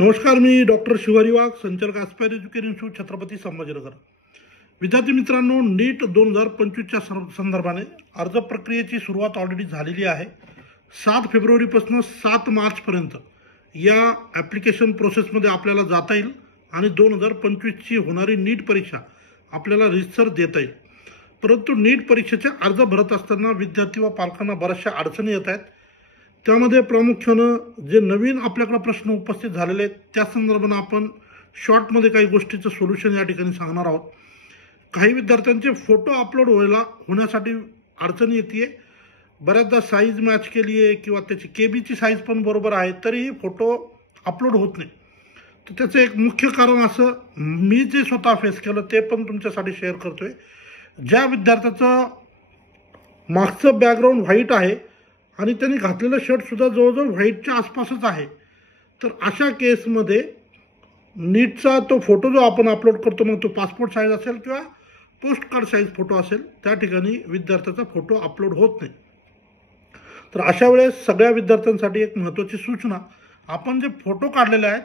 नमस्कार, मी डॉक्टर शिवारी वाघ, संचालक आस्पायर education institute, Chhatrapati Sambhajinagar. विद्यार्थी मित्रांनो, नीट 2025च्या संदर्भाने अर्ज प्रक्रियेची सुरुवात ऑलरेडी झालेली आहे. 7 फेब्रुवारीपासून 7 मार्चपर्यंत या ॲप्लिकेशन प्रोसेसमध्ये आपल्याला जाता येईल आणि 2025ची होणारी नीट परीक्षा आपल्याला रीतसर देता येईल. परंतु नीट परीक्षेचे अर्ज भरत असताना विद्यार्थी व पालकांना बऱ्याचशा अडचणी येत आहेत. त्यामध्ये प्रामुख्यानं जे नवीन आपल्याकडे प्रश्न उपस्थित झालेले आहेत त्या संदर्भानं आपण शॉर्टमध्ये काही गोष्टीचं सोल्युशन या ठिकाणी सांगणार आहोत. काही विद्यार्थ्यांचे फोटो अपलोड होण्यासाठी अडचण येते. बऱ्याचदा साईज मॅच केली आहे किंवा त्याची केबीची साईज पण बरोबर आहे तरीही फोटो अपलोड होत नाही. तर त्याचं एक मुख्य कारण असं मी जे स्वतः फेस केलं ते पण तुमच्यासाठी शेअर करतोय. ज्या विद्यार्थ्याचं मागचं बॅकग्राऊंड व्हाईट आहे आणि त्यांनी घातलेलं शर्टसुद्धा जवळजवळ व्हाईटच्या आसपासच आहे, तर अशा केसमध्ये नीटचा तो फोटो जो आपण अपलोड करतो, मग तो पासपोर्ट साईज असेल किंवा पोस्ट कार्ड साईज फोटो असेल, त्या ठिकाणी विद्यार्थ्याचा फोटो अपलोड होत नाही. तर अशा वेळेस सगळ्या विद्यार्थ्यांसाठी एक महत्त्वाची सूचना, आपण जे फोटो काढलेले आहेत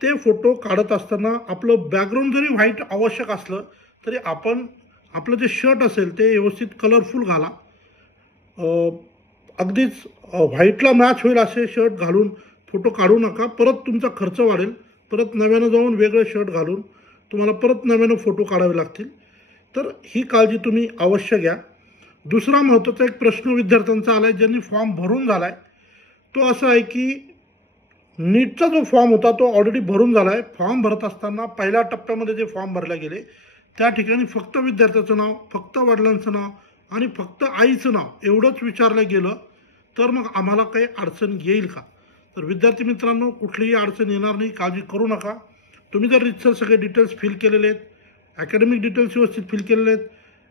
ते फोटो काढत असताना आपलं बॅकग्राऊंड जरी व्हाईट आवश्यक असलं तरी आपण आपलं जे शर्ट असेल ते व्यवस्थित कलरफुल घाला. अगदीच व्हाईटला मॅच होईल असे शर्ट घालून फोटो काढू नका. परत तुमचा खर्च वाढेल. परत नव्यानं जाऊन वेगळे शर्ट घालून तुम्हाला परत नव्यानं फोटो काढावे लागतील. तर ही काळजी तुम्ही अवश्य घ्या. दुसरा महत्त्वाचा एक प्रश्न विद्यार्थ्यांचा आला आहे, ज्यांनी फॉर्म भरून झाला आहे, तो असा आहे की नीटचा जो फॉर्म होता तो ऑलरेडी भरून झाला आहे. फॉर्म भरत असताना पहिल्या टप्प्यामध्ये जे फॉर्म भरले गेले त्या ठिकाणी फक्त विद्यार्थ्याचं नाव, फक्त वडिलांचं नाव आणि फक्त आईचं नाव एवढंच विचारलं गेलं, तर मग आम्हाला काही अडचण येईल का? तर विद्यार्थी मित्रांनो, कुठलीही अडचण येणार नाही, काळजी करू नका. तुम्ही जर रीतसर सगळे डिटेल्स फिल केलेले आहेत, अकॅडमिक डिटेल्स व्यवस्थित फिल केलेले आहेत,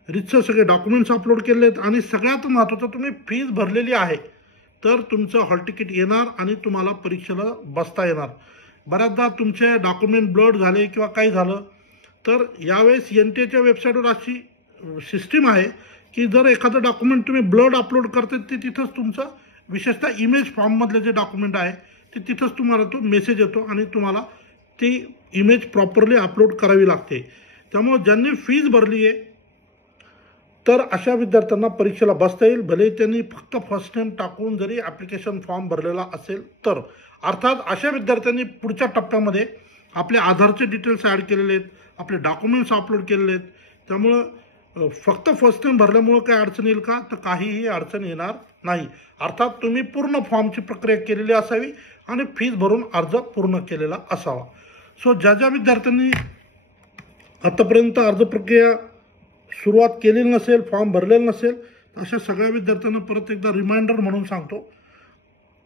रीतसर सगळे डॉक्युमेंट्स अपलोड केलेले आहेत आणि सगळ्यात महत्त्वाचं तुम्ही फीज भरलेली आहे, तर तुमचं हॉल तिकीट येणार आणि तुम्हाला परीक्षेला बसता येणार. बऱ्याचदा तुमचे डॉक्युमेंट ब्लड झाले किंवा काही झालं तर यावेळेस NTA वेबसाईटवर अशी सिस्टीम आहे की जर एखादं डॉक्युमेंट तुम्ही ब्लड अपलोड करते ते तिथंच तुमचं, विशेषतः इमेज फॉर्ममधले जे डॉक्युमेंट आहे ते तिथंच तुम्हाला तो मेसेज येतो आणि तुम्हाला ती इमेज प्रॉपरली अपलोड करावी लागते. त्यामुळे ज्यांनी फीज भरली आहे तर अशा विद्यार्थ्यांना परीक्षेला बसता येईल, भले त्यांनी फक्त फर्स्ट नेम टाकून जरी ॲप्लिकेशन फॉर्म भरलेला असेल तर. अर्थात अशा विद्यार्थ्यांनी पुढच्या टप्प्यामध्ये आपले आधारचे डिटेल्स ॲड केलेले आहेत, आपले डॉक्युमेंट्स अपलोड केलेले आहेत. त्यामुळं फक्त फर्स्ट टाइम भरल्यामुळं काही अडचण येईल का? तर काहीही अडचण येणार नाही. अर्थात तुम्ही पूर्ण फॉर्मची प्रक्रिया केलेली असावी आणि फीज भरून अर्ज पूर्ण केलेला असावा. सो ज्या विद्यार्थ्यांनी आतापर्यंत अर्ज प्रक्रिया सुरुवात केलेली नसेल, फॉर्म भरलेला नसेल, अशा सगळ्या विद्यार्थ्यांना परत एकदा रिमाइंडर म्हणून सांगतो,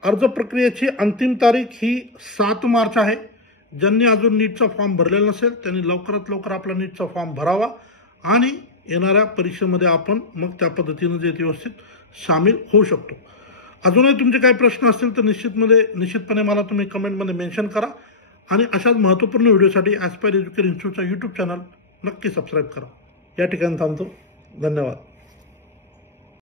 अर्ज प्रक्रियेची अंतिम तारीख ही 7 मार्च आहे. ज्यांनी अजून नीटचा फॉर्म भरलेला नसेल त्यांनी लवकरात लवकर आपला नीटचा फॉर्म भरावा आणि येणाऱ्या परीक्षेमध्ये आपण मग त्या पद्धतीनं जे व्यवस्थित सामील होऊ शकतो. अजूनही तुमचे काही प्रश्न असतील तर निश्चितपणे मला तुम्ही कमेंटमध्ये मेन्शन करा आणि अशाच महत्त्वपूर्ण व्हिडिओसाठी आस्पायर एज्युकेशन इन्स्टिट्यूटचा यूट्यूब चॅनल नक्की सबस्क्राईब करा. या ठिकाणी थांबतो. धन्यवाद.